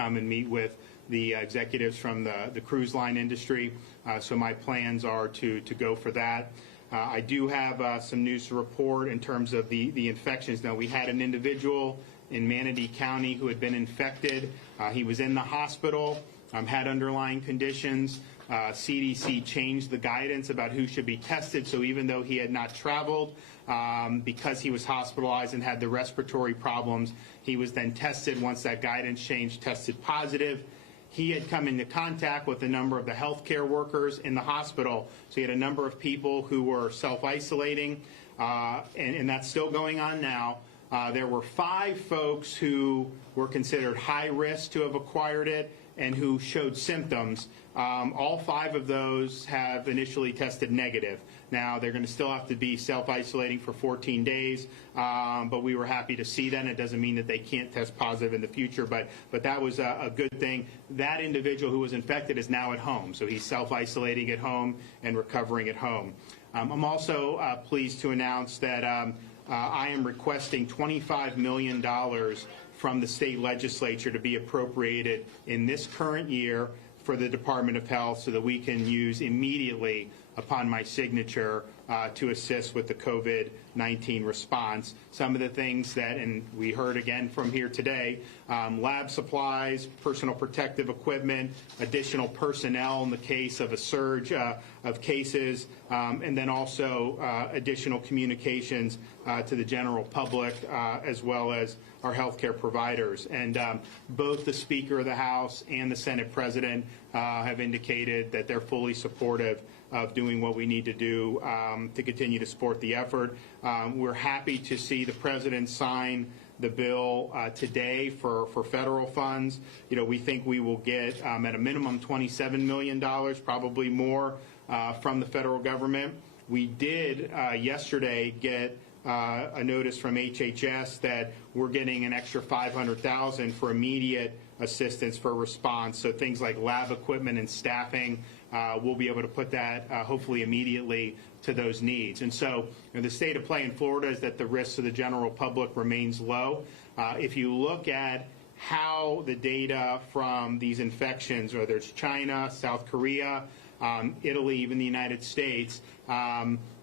come and meet with the executives from the cruise line industry. So my plans are to go for that. I do have some news to report in terms of the infections. Now, we had an individual in Manatee County who had been infected. He was in the hospital, had underlying conditions. CDC changed the guidance about who should be tested, so even though he had not traveled, because he was hospitalized and had the respiratory problems, he was then tested. Once that guidance changed, tested positive. He had come into contact with a number of the healthcare workers in the hospital, so he had a number of people who were self-isolating, and that's still going on now. There were 5 folks who were considered high risk to have acquired it and who showed symptoms. All 5 of those have initially tested negative. Now, they're going to still have to be self-isolating for 14 days, but we were happy to see that. It doesn't mean that they can't test positive in the future, but that was a good thing. That individual who was infected is now at home, so he's self-isolating at home and recovering at home. I'm also pleased to announce that I am requesting $25 million from the state legislature to be appropriated in this current year for the Department of Health so that we can use immediately upon my signature to assist with the COVID-19 response. Some of the things that, and we heard again from here today, lab supplies, personal protective equipment, additional personnel in the case of a surge of cases, and then also additional communications to the general public as well as our healthcare providers. And both the Speaker of the House and the Senate President have indicated that they're fully supportive of doing what we need to do to continue to support the effort. We're happy to see the President sign the bill today for federal funds. You know, we think we will get at a minimum $27 million, probably more, from the federal government. We did yesterday get a notice from HHS that we're getting an extra $500,000 for immediate assistance for response. So things like lab equipment and staffing, we'll be able to put that hopefully immediately to those needs. And so the state of play in Florida is that the risk to the general public remains low. If you look at how the data from these infections, whether it's China, South Korea, Italy, even the United States,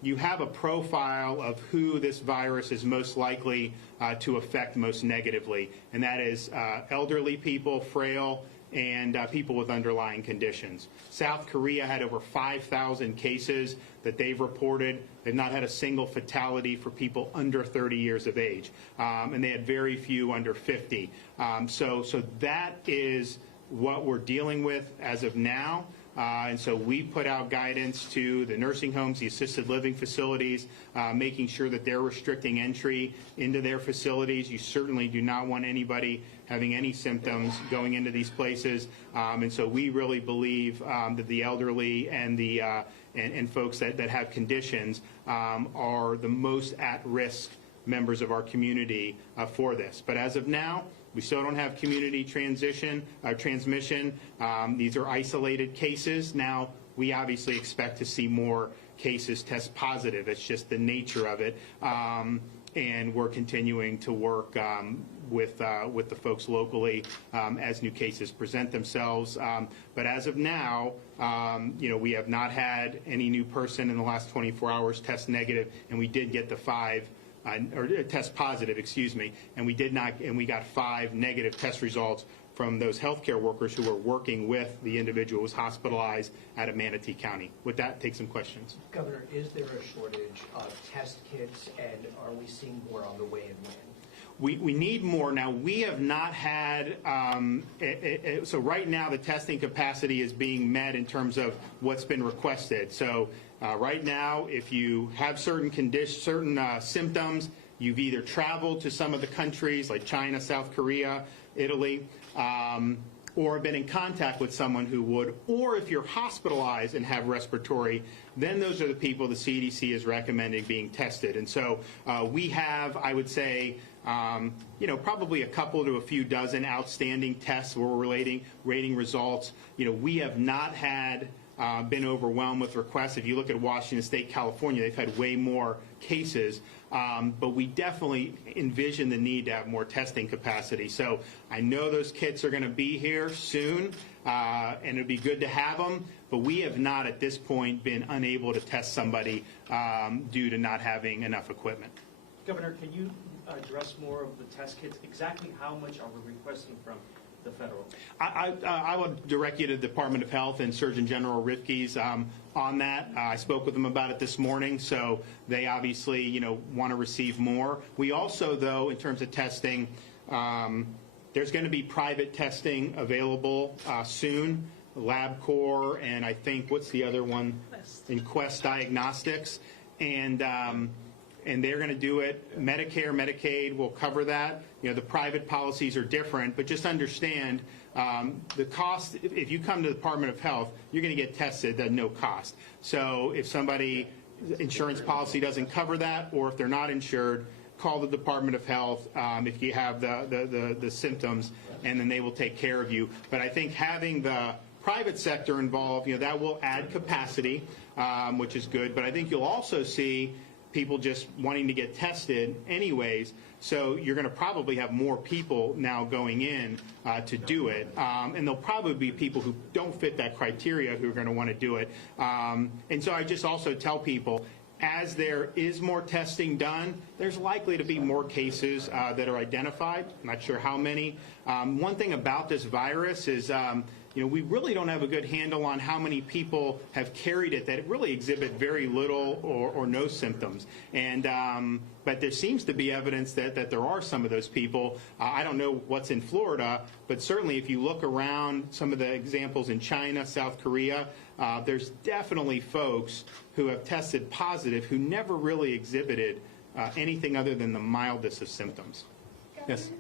you have a profile of who this virus is most likely to affect most negatively, and that is elderly people, frail, and people with underlying conditions. South Korea had over 5,000 cases that they've reported. They've not had a single fatality for people under 30 years of age, and they had very few under 50. So that is what we're dealing with as of now. And so we put out guidance to the nursing homes, the assisted living facilities, making sure that they're restricting entry into their facilities. You certainly do not want anybody having any symptoms going into these places. And so we really believe that the elderly and the and folks that have conditions are the most at-risk members of our community for this. But as of now, we still don't have community transmission. These are isolated cases. Now, we obviously expect to see more cases test positive. It's just the nature of it. And we're continuing to work with the folks locally as new cases present themselves. But as of now, we have not had any new person in the last 24 hours test negative, and we did get the 5 or test positive, excuse me, and we got 5 negative test results from those healthcare workers who were working with the individual who was hospitalized out of Manatee County. With that, take some questions. Governor, is there a shortage of test kits, and are we seeing more on the way and when? We need more. Now, we have not had, so right now the testing capacity is being met in terms of what's been requested. So right now, if you have certain symptoms, you've either traveled to some of the countries like China, South Korea, Italy, or been in contact with someone who would, or if you're hospitalized and have respiratory, then those are the people the CDC is recommending being tested. And so we have, I would say, probably a couple to a few dozen outstanding tests where we're rating results. We have not had been overwhelmed with requests. If you look at Washington State, California, they've had way more cases. But we definitely envision the need to have more testing capacity. So I know those kits are going to be here soon, and it would be good to have them, but we have not at this point been unable to test somebody due to not having enough equipment. Governor, can you address more of the test kits? Exactly how much are we requesting from the federal? I would direct you to the Department of Health and Surgeon General Rifke's on that. I spoke with them about it this morning, so they obviously, want to receive more. We also, though, in terms of testing, there's going to be private testing available soon. LabCorp and I think, what's the other one? In Quest Diagnostics. And they're going to do it. Medicare, Medicaid will cover that. The private policies are different, but just understand the cost. If you come to the Department of Health, you're going to get tested at no cost. So if somebody insurance policy doesn't cover that, or if they're not insured, call the Department of Health if you have the symptoms, and then they will take care of you. But I think having the private sector involved, that will add capacity, which is good. But I think you'll also see people just wanting to get tested anyways, so you're going to probably have more people now going in to do it, and there'll probably be people who don't fit that criteria who are going to want to do it. And so I just also tell people, as there is more testing done, there's likely to be more cases that are identified. I'm not sure how many. One thing about this virus is we really don't have a good handle on how many people have carried it that really exhibit very little or no symptoms. And but there seems to be evidence that there are some of those people. I don't know what's in Florida, but certainly if you look around some of the examples in China, South Korea, there's definitely folks who have tested positive who never really exhibited anything other than the mildest of symptoms. Governor, Yes.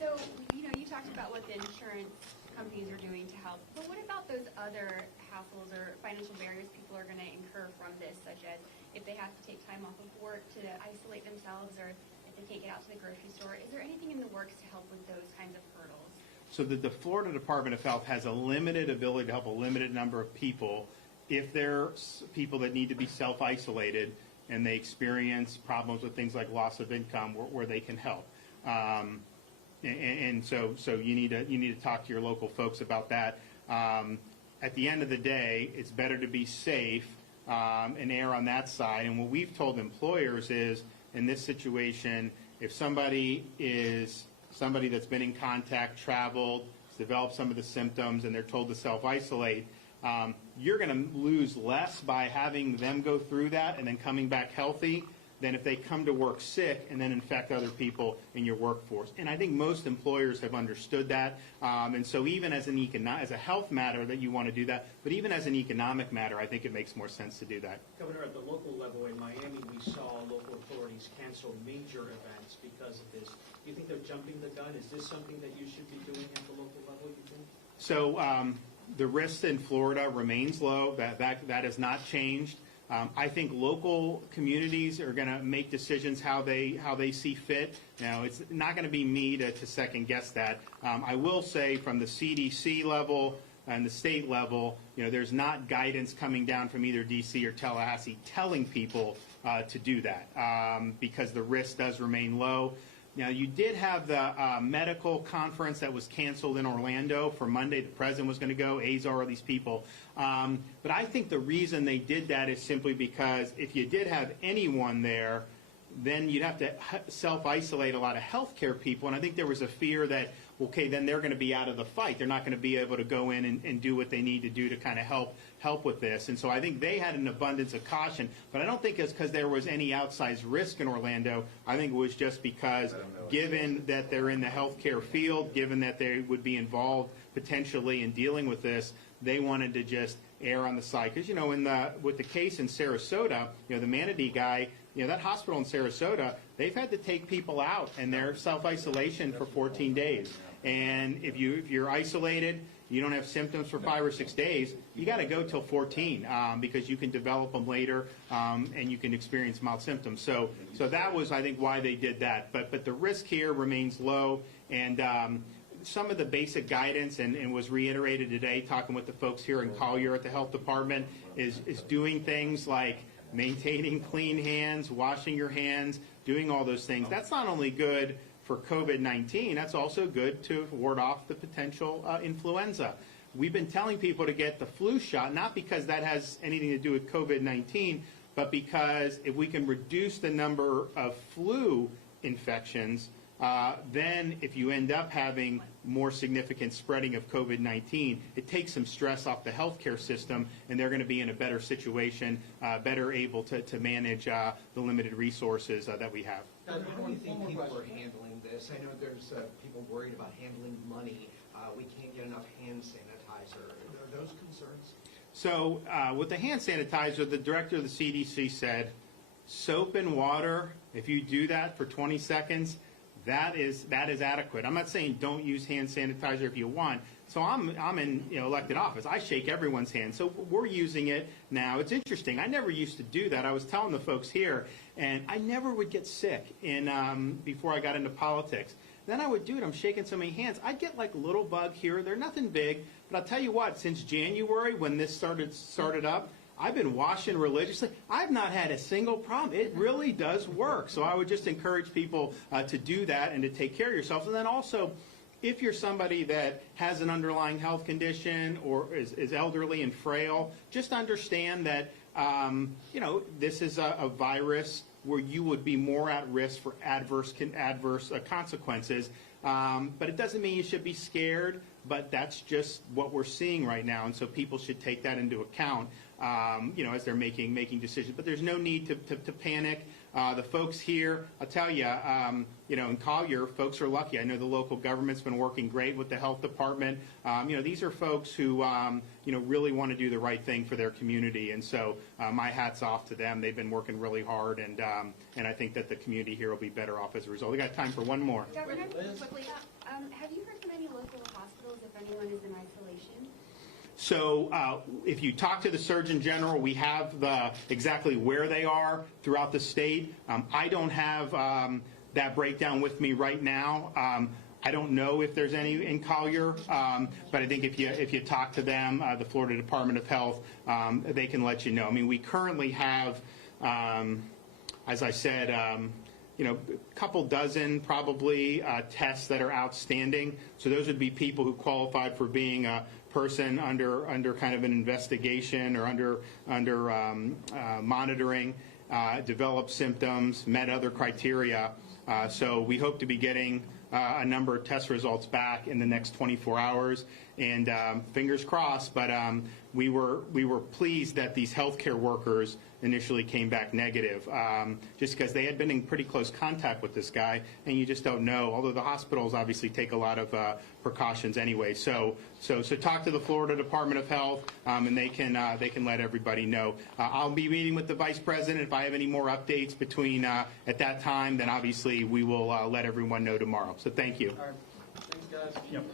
So, you talked about what the insurance companies are doing to help, but what about those other hassles or financial barriers people are going to incur from this, such as if they have to take time off of work to isolate themselves, or if they can't get out to the grocery store? Is there anything in the works to help with those kinds of hurdles? So the Florida Department of Health has a limited ability to help a limited number of people if they're people that need to be self-isolated and they experience problems with things like loss of income where they can help. And so you need to talk to your local folks about that. At the end of the day, it's better to be safe and err on that side. And what we've told employers is, in this situation, if somebody that's been in contact, traveled, developed some of the symptoms, and they're told to self-isolate, you're going to lose less by having them go through that and then coming back healthy than if they come to work sick and then infect other people in your workforce. And I think most employers have understood that. And so even as a health matter that you want to do that, but even as an economic matter, I think it makes more sense to do that. Governor, at the local level in Miami, we saw local authorities cancel major events because of this. Do you think they're jumping the gun? Is this something that you should be doing at the local level, you think? So the risk in Florida remains low. That has not changed. I think local communities are going to make decisions how they see fit. Now, it's not going to be me to second guess that. I will say from the CDC level and the state level, there's not guidance coming down from either DC or Tallahassee telling people to do that because the risk does remain low. Now, you did have the medical conference that was canceled in Orlando for Monday. The president was going to go, Azar, these people. But I think the reason they did that is simply because if you did have anyone there, then you'd have to self-isolate a lot of healthcare people. And I think there was a fear that, okay, then they're going to be out of the fight. They're not going to be able to go in and do what they need to do to kind of help with this. And so I think they had an abundance of caution. But I don't think it's because there was any outsized risk in Orlando. I think it was just because, given that they're in the healthcare field, given that they would be involved potentially in dealing with this, they wanted to just err on the side. Because, with the case in Sarasota, the Manatee guy, that hospital in Sarasota, they've had to take people out and they're self-isolation for 14 days. And if you're isolated, you don't have symptoms for 5 or 6 days, you got to go till 14 because you can develop them later and you can experience mild symptoms. So that was, I think, why they did that. But the risk here remains low, and some of the basic guidance, and was reiterated today talking with the folks here in Collier at the health department, is doing things like maintaining clean hands, washing your hands, doing all those things. That's not only good for COVID-19, that's also good to ward off the potential influenza. We've been telling people to get the flu shot, not because that has anything to do with COVID-19, but because if we can reduce the number of flu infections, then if you end up having more significant spreading of COVID-19, it takes some stress off the healthcare system, and they're going to be in a better situation, better able to manage the limited resources that we have. How do you think people are handling this? I know there's people worried about handling money. We can't get enough hand sanitizer. Are those concerns? So with the hand sanitizer, the director of the CDC said, soap and water, if you do that for 20 seconds, that is adequate. I'm not saying don't use hand sanitizer if you want. So I'm in elected office. I shake everyone's hand. So we're using it now. It's interesting. I never used to do that. I was telling the folks here, and I never would get sick before I got into politics. Then I would do it. I'm shaking so many hands. I'd get like a little bug here. They're nothing big. But I'll tell you what, since January when this started up, I've been washing religiously. I've not had a single problem. It really does work. So I would just encourage people to do that and to take care of yourself. And then also, if you're somebody that has an underlying health condition or is elderly and frail, just understand that this is a virus where you would be more at risk for adverse consequences. But it doesn't mean you should be scared, but that's just what we're seeing right now. And so people should take that into account, as they're making decisions. But there's no need to panic. The folks here, I'll tell you, in Collier, folks are lucky. I know the local government's been working great with the health department. These are folks who, really want to do the right thing for their community. And so my hat's off to them. They've been working really hard, and I think that the community here will be better off as a result. We got time for one more. Governor, quickly, have you heard from any local hospitals if anyone is in isolation? So if you talk to the Surgeon General, we have exactly where they are throughout the state. I don't have that breakdown with me right now. I don't know if there's any in Collier, but I think if you talk to them, the Florida Department of Health, they can let you know. I mean, we currently have, as I said, a couple dozen probably tests that are outstanding. So those would be people who qualified for being a person under kind of an investigation or under monitoring, developed symptoms, met other criteria. So we hope to be getting a number of test results back in the next 24 hours, and fingers crossed. But we were pleased that these healthcare workers initially came back negative, just because they had been in pretty close contact with this guy, and you just don't know. Although the hospitals obviously take a lot of precautions anyway. So talk to the Florida Department of Health, and they can let everybody know. I'll be meeting with the Vice President. If I have any more updates between at that time, then obviously we will let everyone know tomorrow. So thank you. All right. Thanks, guys. Yep.